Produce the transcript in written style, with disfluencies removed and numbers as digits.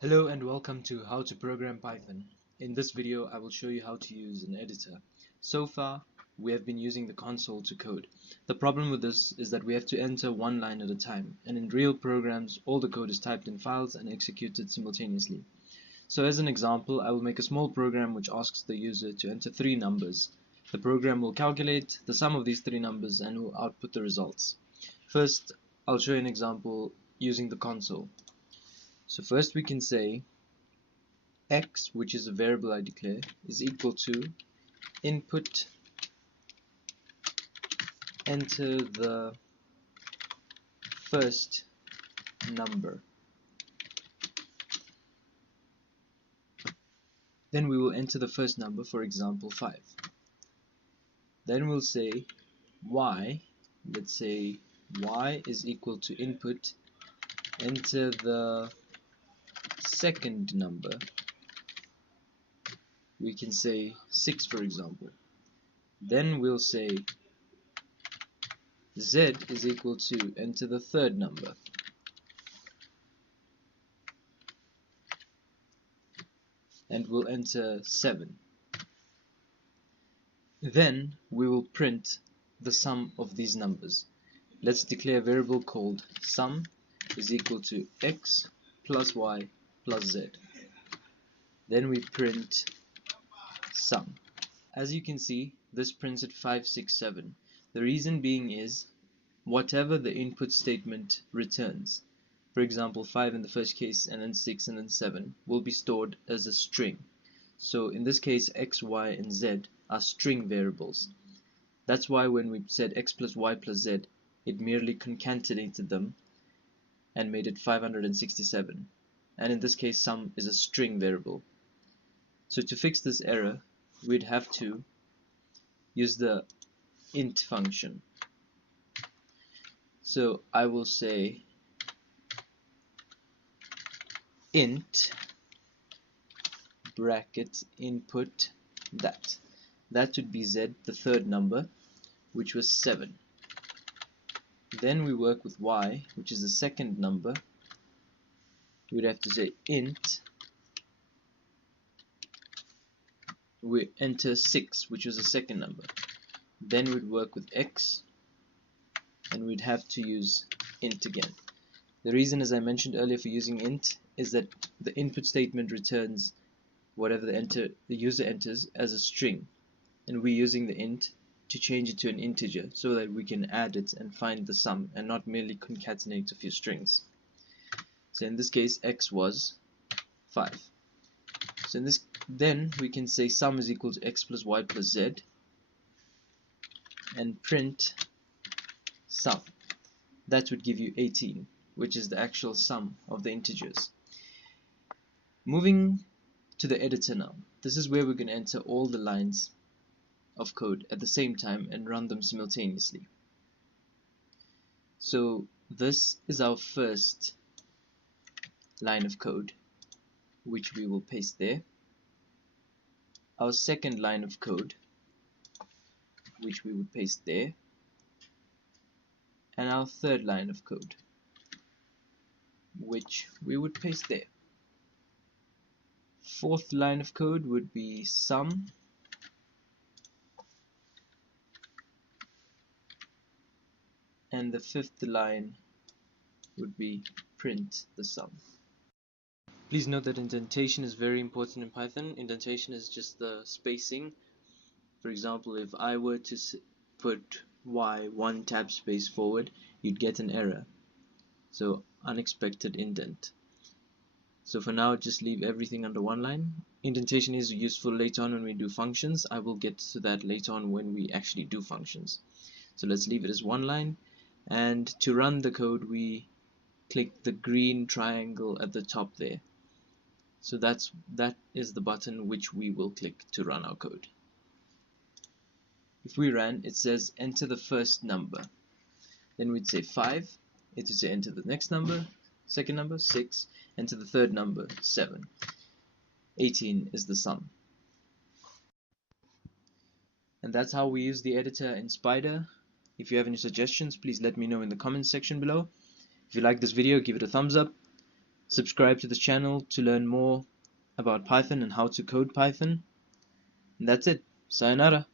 Hello and welcome to How to Program Python. In this video I will show you how to use an editor. So far we have been using the console to code. The problem with this is that we have to enter one line at a time, and in real programs all the code is typed in files and executed simultaneously. So as an example, I will make a small program which asks the user to enter three numbers. The program will calculate the sum of these three numbers and will output the results. First I'll show you an example using the console. So first we can say x, which is a variable I declare, is equal to input, enter the first number. Then we will enter the first number, for example 5. Then we'll say y, let's say y is equal to input, enter the second number. We can say 6, for example. Then we'll say z is equal to enter the third number. And we'll enter 7. Then we will print the sum of these numbers. Let's declare a variable called sum is equal to x plus y plus z. Then we print sum. As you can see, this prints at 5, 6, 7. The reason being is whatever the input statement returns, for example 5 in the first case and then 6 and then 7, will be stored as a string. So in this case x, y and z are string variables. That's why when we said x plus y plus z, it merely concatenated them and made it 567. And in this case sum is a string variable. So to fix this error, we'd have to use the int function. So I will say int bracket input that would be z, the third number, which was 7. Then we work with y, which is the second number. We'd have to say int, we enter 6, which was the second number. Then we'd work with x, and we'd have to use int again. The reason, as I mentioned earlier, for using int is that the input statement returns whatever the user enters as a string, and we're using the int to change it to an integer so that we can add it and find the sum and not merely concatenate a few strings. So in this case x was 5. So in this, then we can say sum is equal to x plus y plus z and print sum. That would give you 18, which is the actual sum of the integers. Moving to the editor now. This is where we're going to enter all the lines of code at the same time and run them simultaneously. So this is our first line of code, which we will paste there. Our second line of code, which we would paste there. And our third line of code, which we would paste there. Fourth line of code would be sum, and the fifth line would be print the sum. Please note that indentation is very important in Python. Indentation is just the spacing. For example, if I were to put y 1 tab space forward, you'd get an error. So unexpected indent. So for now, just leave everything under one line. Indentation is useful later on when we do functions. I will get to that later on when we actually do functions. So let's leave it as one line. And to run the code, we click the green triangle at the top there. So that is the button which we will click to run our code. If we ran, it says enter the first number. Then we'd say 5. It would say enter the next number, second number, 6. Enter the third number, 7. 18 is the sum. And that's how we use the editor in Spider. If you have any suggestions, please let me know in the comments section below. If you like this video, give it a thumbs up. Subscribe to the channel to learn more about Python and how to code Python. And that's it. Sayonara.